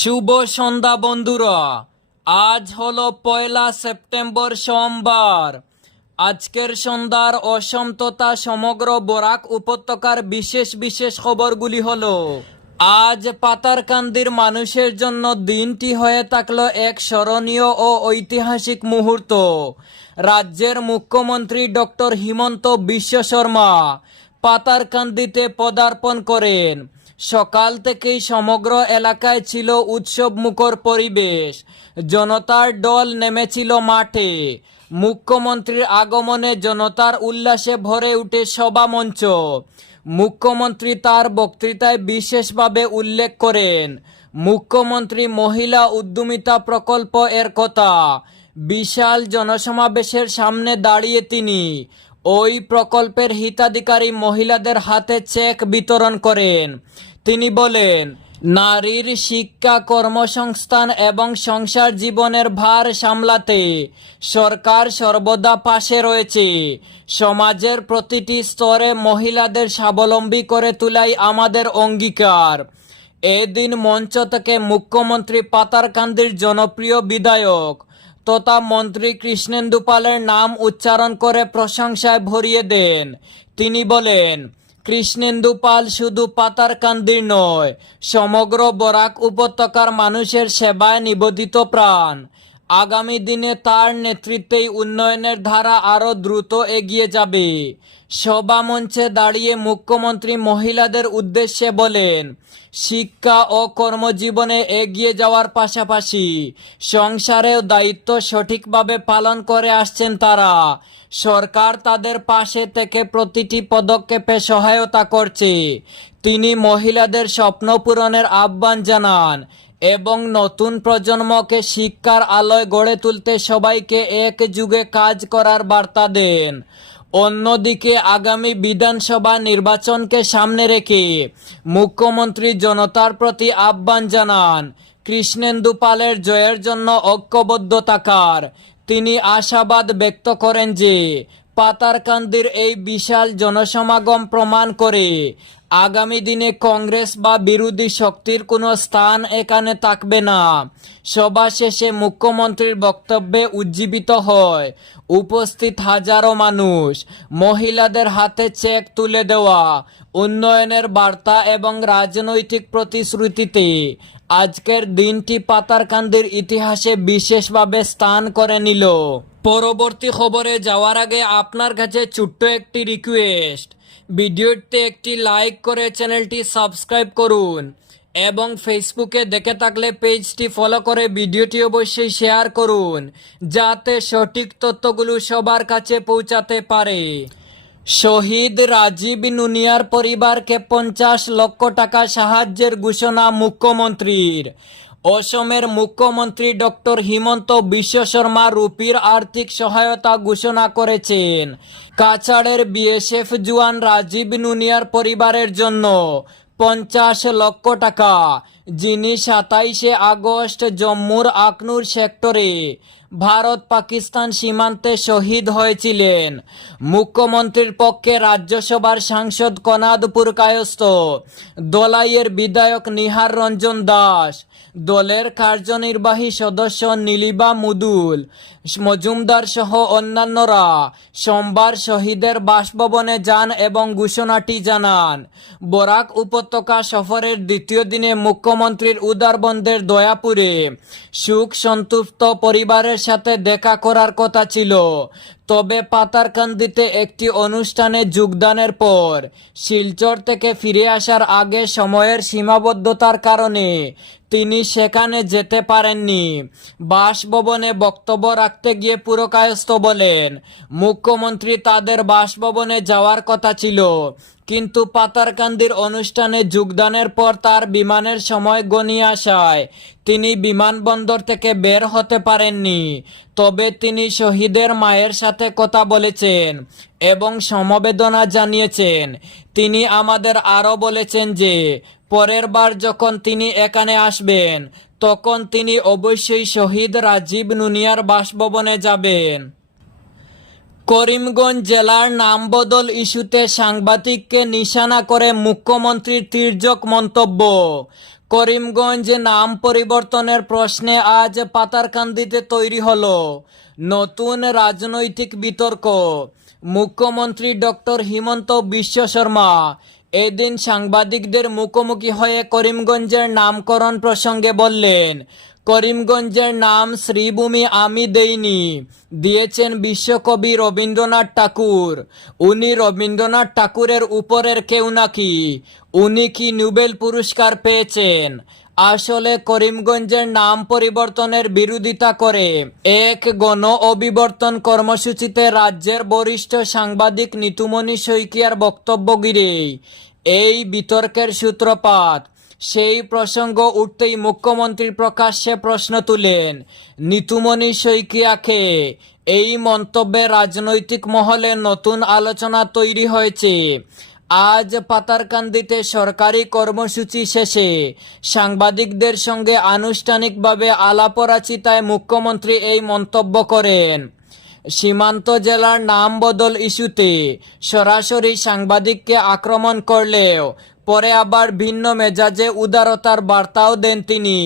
শুভ সন্ধ্যা বন্ধুরা। আজ হলো পয়লা সেপ্টেম্বর সোমবার। আজকের সন্ধ্যার অসম তথা সমগ্র বরাক উপত্যকার বিশেষ বিশেষ খবরগুলি হলো, আজ পাতারকান্দির মানুষের জন্য দিনটি হয়ে থাকল এক স্মরণীয় ও ঐতিহাসিক মুহূর্ত। রাজ্যের মুখ্যমন্ত্রী ডক্টর হিমন্ত বিশ্ব শর্মা পাতারকান্দিতে পদার্পণ করেন। সকাল থেকেই সমগ্র এলাকায় ছিল উৎসব মুখর পরিবেশ। জনতার দল নেমেছিল মাঠে। মুখ্যমন্ত্রীর আগমনে জনতার উল্লাসে ভরে উঠে সভা মঞ্চ। মুখ্যমন্ত্রী তার বক্তৃতায় বিশেষভাবে উল্লেখ করেন, মুখ্যমন্ত্রী মহিলা উদ্যমিতা প্রকল্প এর কথা। বিশাল জনসমাবেশের সামনে দাঁড়িয়ে তিনি ওই প্রকল্পের হিতাধিকারী মহিলাদের হাতে চেক বিতরণ করেন। তিনি বলেন, নারীর শিক্ষা কর্মসংস্থান এবং সংসার জীবনের ভার সামলাতে সরকার সর্বদা পাশে রয়েছে। সমাজের প্রতিটি স্তরে মহিলাদের স্বাবলম্বী করে তোলাই আমাদের অঙ্গীকার। এদিন মঞ্চ থেকে মুখ্যমন্ত্রী পাতারকান্দির জনপ্রিয় বিধায়ক তথা মন্ত্রী কৃষ্ণেন্দু পালের নাম উচ্চারণ করে প্রশংসায় ভরিয়ে দেন। তিনি বলেন কৃষ্ণেন্দু পাল শুধু পাতারকান্দির নয়, সমগ্র বরাক উপত্যকার মানুষের সেবায় নিবেদিত প্রাণ। আগামী দিনে তার নেতৃত্বেই উন্নয়নের ধারা আরও দ্রুত এগিয়ে যাবে। সভা মঞ্চে দাঁড়িয়ে মুখ্যমন্ত্রী মহিলাদের উদ্দেশ্যে বলেন শিক্ষা ও কর্মজীবনে এগিয়ে যাওয়ার পাশাপাশি সংসারেও দায়িত্ব সঠিকভাবে পালন করে আসছেন তারা। সরকার তাদের পাশে থেকে প্রতিটি পদক্ষেপে সহায়তা করছে। তিনি মহিলাদের স্বপ্ন পূরণের আহ্বান জানান এবং নতুন প্রজন্মকে শিক্ষার আলোয় গড়ে তুলতে সবাইকে এক যুগে কাজ করার বার্তা দেন। অন্যদিকে আগামী বিধানসভা নির্বাচনকে সামনে রেখে মুখ্যমন্ত্রী জনতার প্রতি আহ্বান জানান। কৃষ্ণেন্দু পালের জয়ের জন্য ঐক্যবদ্ধ থাকার। তিনি আশাবাদ ব্যক্ত করেন যে, পাতারকান্দির এই বিশাল জনসমাগম প্রমাণ করে আগামী দিনে কংগ্রেস বা বিরোধী শক্তির কোনো স্থান এখানে থাকবে না। সভা শেষে মুখ্যমন্ত্রীর বক্তব্যে উজ্জীবিত হয়, উপস্থিত হাজারো মানুষ, মহিলাদের হাতে চেক তুলে দেওয়া, উন্নয়নের বার্তা এবং রাজনৈতিক প্রতিশ্রুতিতে। আজকের দিনটি পাতারকান্দির ইতিহাসে বিশেষভাবে স্থান করে নিল। পরবর্তী খবরে যাওয়ার আগে আপনার কাছে ছোট্ট একটি রিকোয়েস্ট ভিডিওতে একটি লাইক করে চ্যানেলটি সাবস্ক্রাইব করুন এবং ফেসবুকে দেখে থাকলে পেজটি ফলো করে ভিডিওটি অবশ্যই শেয়ার করুন যাতে সঠিক তথ্যগুলো সবার কাছে পৌঁছাতে পারে। শহীদ রাজীব নুনিয়ার পরিবারকে পঞ্চাশ লক্ষ টাকা সাহায্যের ঘোষণা মুখ্যমন্ত্রীর। অসমের মুখ্যমন্ত্রী ডক্টর হিমন্ত বিশ্ব শর্মা রুপির আর্থিক সহায়তা ঘোষণা করেছেন। কাছাড়ের বিএসএফ জওয়ান রাজীব নুনিয়ার পরিবারের জন্য পঞ্চাশ লক্ষ টাকা, যিনি সাতাইশে আগস্ট জম্মুর আকনুর সেক্টরে ভারত পাকিস্তান সীমান্তে শহীদ হয়েছিলেন। মুখ্যমন্ত্রীর পক্ষে রাজ্যসভার সাংসদ কনাদপুর কায়স্থ, দলাইয়ের বিধায়ক নিহার রঞ্জন দাস দলের কার্যনির্বাহী সদস্য নীলিবা মুদুল মজুমদার সহ অন্যান্যরা সোমবার শহীদের বাসভবনে যান এবং ঘোষণাটি জানান। বরাক উপত্যকা সফরের দ্বিতীয় দিনে মুখ্যমন্ত্রীর উদারবন্দের দয়াপুরে সুখ সন্তুষ্ট পরিবারের সাথে দেখা করার কথা ছিল। তবে পাতারকান্দিতে একটি অনুষ্ঠানে যোগদানের পর শিলচর থেকে ফিরে আসার আগে সময়ের সীমাবদ্ধতার কারণে তিনি সেখানে যেতে পারেননি। বাসভবনে বক্তব্য রাখতে গিয়ে পুরকায়স্থ বলেন, মুখ্যমন্ত্রী তাদের বাসভবনে যাওয়ার কথা ছিল। কিন্তু পাতারকান্দির অনুষ্ঠানে যোগদানের পর তার বিমানের সময় গনিয়ে আসায়। তিনি বিমানবন্দর থেকে বের হতে পারেননি। তবে তিনি শহীদের মায়ের সাথে কথা বলেছেন এবং সমবেদনা জানিয়েছেন। তিনি আমাদের আরও বলেছেন যে, পরের বার যখন তিনি এখানে আসবেন, তখন তিনি অবশ্যই শহীদ রাজীব নুনিয়ার বাসভবনে যাবেন। করিমগঞ্জ জেলার নাম বদল ইস্যুতে সাংবাদিককে নিশানা করে মুখ্যমন্ত্রীর তির্যক মন্তব্য। করিমগঞ্জ নাম পরিবর্তনের প্রশ্নে আজ পাতারকান্দিতে তৈরি হল নতুন রাজনৈতিক বিতর্ক। মুখ্যমন্ত্রী ডক্টর হিমন্ত বিশ্ব শর্মা এদিন সাংবাদিকদের মুখোমুখি হয়ে করিমগঞ্জের নামকরণ প্রসঙ্গে বললেন করিমগঞ্জের নাম শ্রীভূমি আমি দেইনি, দিয়েছেন বিশ্বকবি রবীন্দ্রনাথ ঠাকুর। উনি রবীন্দ্রনাথ ঠাকুরের উপরের কেউ নাকি? উনি কি নোবেল পুরস্কার পেয়েছেন? আসলে করিমগঞ্জের নাম পরিবর্তনের বিরোধিতা করে এক গণ অবিবর্তন কর্মসূচিতে রাজ্যের বরিষ্ঠ সাংবাদিক নিতুমণি শইকিয়ার বক্তব্য ঘিরেই। এই বিতর্কের সূত্রপাত সেই প্রসঙ্গ উঠতেই মুখ্যমন্ত্রী প্রকাশ্যে প্রশ্ন তুলেন, নিতুমণি শইকিয়াকে এই মন্তব্যে রাজনৈতিক মহলে নতুন আলোচনা তৈরি হয়েছে। আজ পাতারকান্দিতে সরকারি কর্মসূচি শেষে। সাংবাদিকদের সঙ্গে আনুষ্ঠানিকভাবে আলাপরাচিতায় মুখ্যমন্ত্রী এই মন্তব্য করেন, সীমান্ত জেলার নাম বদল ইস্যুতে সরাসরি সাংবাদিককে আক্রমণ করলেও পরে আবার ভিন্ন মেজাজে উদারতার বার্তাও দেন তিনি।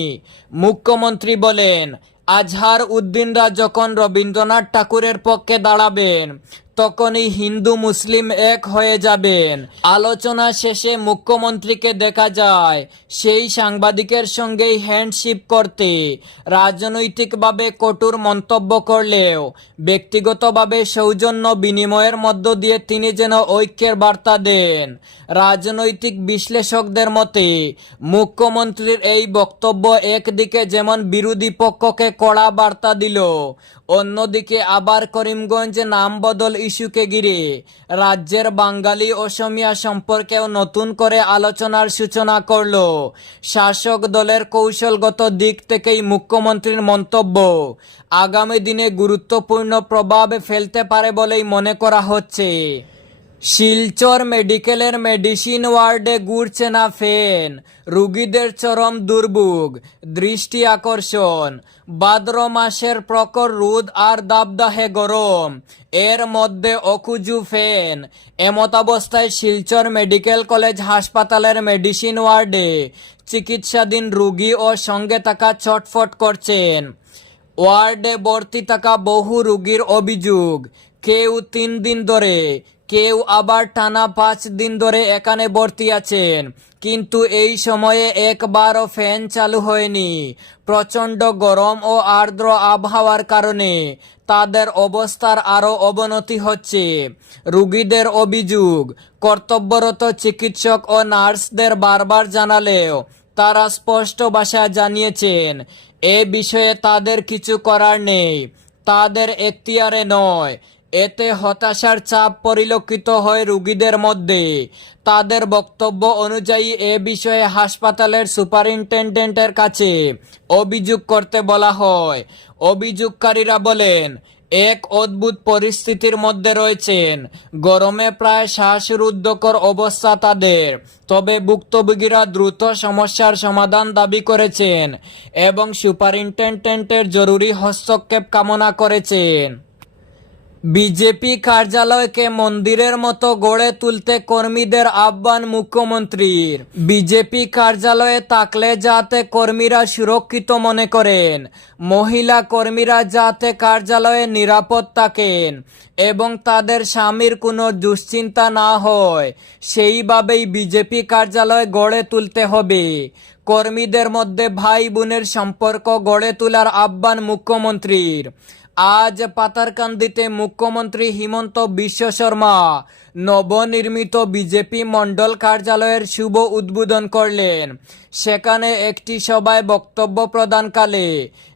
মুখ্যমন্ত্রী বলেন, আজহার উদ্দিনরা যখন রবীন্দ্রনাথ ঠাকুরের পক্ষে দাঁড়াবেন তখনই হিন্দু মুসলিম এক হয়ে যাবেন। আলোচনা শেষে মুখ্যমন্ত্রীকে দেখা যায়, সেই সাংবাদিকের সঙ্গেই হ্যান্ডশিপ করতে। রাজনৈতিকভাবে কঠোর মন্তব্য করলেও, ব্যক্তিগতভাবে সৌজন্য বিনিময়ের মধ্য দিয়ে তিনি যেন ঐক্যের বার্তা দেন। রাজনৈতিক বিশ্লেষকদের মতে, মুখ্যমন্ত্রীর এই বক্তব্য একদিকে যেমন বিরোধী পক্ষকে কড়া বার্তা দিল, অন্যদিকে আবার করিমগঞ্জ নাম বদল ইস্যুকে ঘিরে রাজ্যের বাঙালি অসমিয়া সম্পর্কেও নতুন করে আলোচনার সূচনা করল। শাসক দলের কৌশলগত দিক থেকেই মুখ্যমন্ত্রীর মন্তব্য, আগামী দিনে গুরুত্বপূর্ণ প্রভাব ফেলতে পারে বলেই মনে করা হচ্ছে। শিলচর মেডিকেলের মেডিসিন ওয়ার্ডে ঘুরছে না ফেন। রুগীদের চরম দুর্ভোগ, দৃষ্টি আকর্ষণ। ভাদ্র মাসের প্রকর রোদ আর দাবদাহে গরম। এর মধ্যে অকুজু ফেন। এমতাবস্থায় শিলচর মেডিকেল কলেজ হাসপাতালের মেডিসিন ওয়ার্ডে চিকিৎসাধীন রুগী ও সঙ্গে থাকা ছটফট করছেন। ওয়ার্ডে ভর্তি থাকা বহু রুগীর অভিযোগ, কেউ তিন দিন ধরে কেউ আবার টানা পাঁচ দিন ধরে এখানে ভর্তি আছেন। কিন্তু এই সময়ে একবারও ফ্যান চালু হয়নি। প্রচণ্ড গরম ও আর্দ্র আবহাওয়ার কারণে তাদের অবস্থার আরও অবনতি হচ্ছে। রুগীদের অভিযোগ, কর্তব্যরত চিকিৎসক ও নার্সদের বারবার জানালেও তারা স্পষ্ট ভাষায় জানিয়েছেন, এ বিষয়ে তাদের কিছু করার নেই। তাদের এখতিয়ারে নয়। এতে হতাশার চাপ পরিলক্ষিত হয় রুগীদের মধ্যে। তাদের বক্তব্য অনুযায়ী এ বিষয়ে হাসপাতালের সুপারিনটেন্ডেন্টের কাছে অভিযোগ করতে বলা হয়। অভিযোগকারীরা বলেন, এক অদ্ভুত পরিস্থিতির মধ্যে রয়েছেন। গরমে প্রায় শ্বাসরুদ্ধকর অবস্থা তাদের। তবে ভুক্তভোগীরা দ্রুত সমস্যার সমাধান দাবি করেছেন এবং সুপারিনটেন্ডেন্টের জরুরি হস্তক্ষেপ কামনা করেছেন। বিজেপি কার্যালয়কে মন্দিরের মতো গড়ে তুলতে কর্মীদের আহ্বান মুখ্যমন্ত্রীর। বিজেপি কার্যালয়ে থাকলে যাতে কর্মীরা সুরক্ষিত মনে করেন, মহিলা কর্মীরা যাতে কার্যালয়ে নিরাপদ থাকেন এবং তাদের স্বামীর কোনো দুশ্চিন্তা না হয়, সেইভাবেই বিজেপি কার্যালয় গড়ে তুলতে হবে। কর্মীদের মধ্যে ভাই বোনের সম্পর্ক গড়ে তোলার আহ্বান মুখ্যমন্ত্রীর। আজ পাতারকান্দিতে মুখ্যমন্ত্রী হিমন্ত বিশ্ব শর্মা নবনির্মিত বিজেপি মণ্ডল কার্যালয়ের শুভ উদ্বোধন করলেন। সেখানে একটি সভায় বক্তব্য প্রদানকালে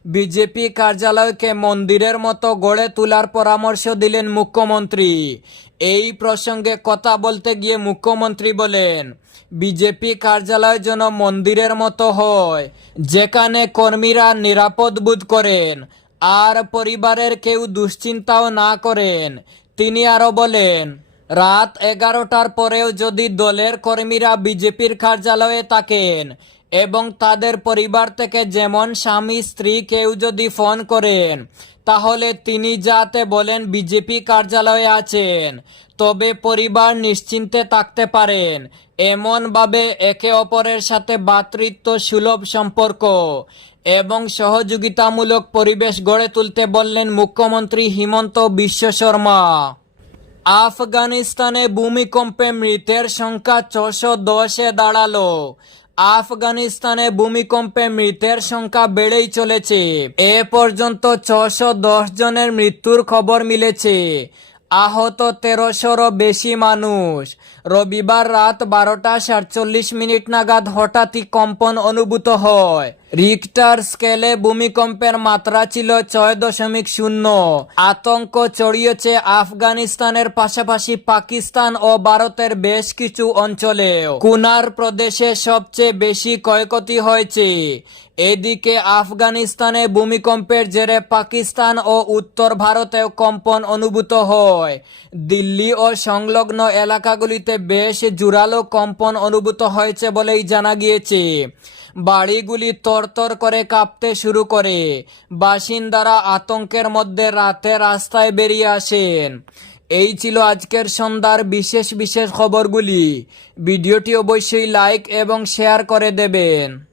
বিজেপি কার্যালয়কে মন্দিরের মতো গড়ে তোলার পরামর্শ দিলেন মুখ্যমন্ত্রী। এই প্রসঙ্গে কথা বলতে গিয়ে মুখ্যমন্ত্রী বলেন, বিজেপি কার্যালয় যেন মন্দিরের মতো হয়, যেখানে কর্মীরা নিরাপদ বোধ করেন আর পরিবারের কেউ দুশ্চিন্তাও না করেন। তিনি আরও বলেন, রাত এগারোটার পরেও যদি দলের কর্মীরা বিজেপির কার্যালয়ে থাকেন এবং তাদের পরিবার থেকে যেমন স্বামী, স্ত্রী কেউ যদি ফোন করেন তাহলে তিনি যাতে বলেন বিজেপি কার্যালয়ে আছেন, তবে পরিবার নিশ্চিন্তে থাকতে পারেন। এমনভাবে একে অপরের সাথে ভ্রাতৃত্ব সুলভ সম্পর্ক এবং সহযোগিতামূলক পরিবেশ গড়ে তুলতে বললেন মুখ্যমন্ত্রী হিমন্ত বিশ্ব শর্মা। আফগানিস্তানে ভূমিকম্পে মৃতের সংখ্যা ছশো দশে দাঁড়াল। আফগানিস্তানে ভূমিকম্পে মৃতের সংখ্যা বেড়েই চলেছে। এ পর্যন্ত ছশো জনের মৃত্যুর খবর মিলেছে। আহত তেরোশোরও বেশি মানুষ। রবিবার রাত বারোটা সাতচল্লিশ মিনিট নাগাদ হঠাৎই কম্পন অনুভূত হয়। রিক্টার স্কেলে ভূমিকম্পের মাত্রা ছিল ছয় দশমিক শূন্য। আতঙ্ক ছড়িয়েছে আফগানিস্তানের পাশাপাশি পাকিস্তান ও ভারতের বেশ কিছু অঞ্চলেও। কুনার প্রদেশে সবচেয়ে বেশি ক্ষয়ক্ষতি হয়েছে। এদিকে আফগানিস্তানে ভূমিকম্পের জেরে পাকিস্তান ও উত্তর ভারতেও কম্পন অনুভূত হয়। দিল্লি ও সংলগ্ন এলাকাগুলিতে বেশ জোরালো কম্পন অনুভূত হয়েছে বলেই জানা গিয়েছে। বাড়িগুলি তরতর করে কাঁপতে শুরু করে। বাসিন্দারা আতঙ্কের মধ্যে রাতে রাস্তায় বেরিয়ে আসেন। এই ছিল আজকের সন্ধ্যার বিশেষ বিশেষ খবরগুলি। ভিডিওটি অবশ্যই লাইক এবং শেয়ার করে দেবেন।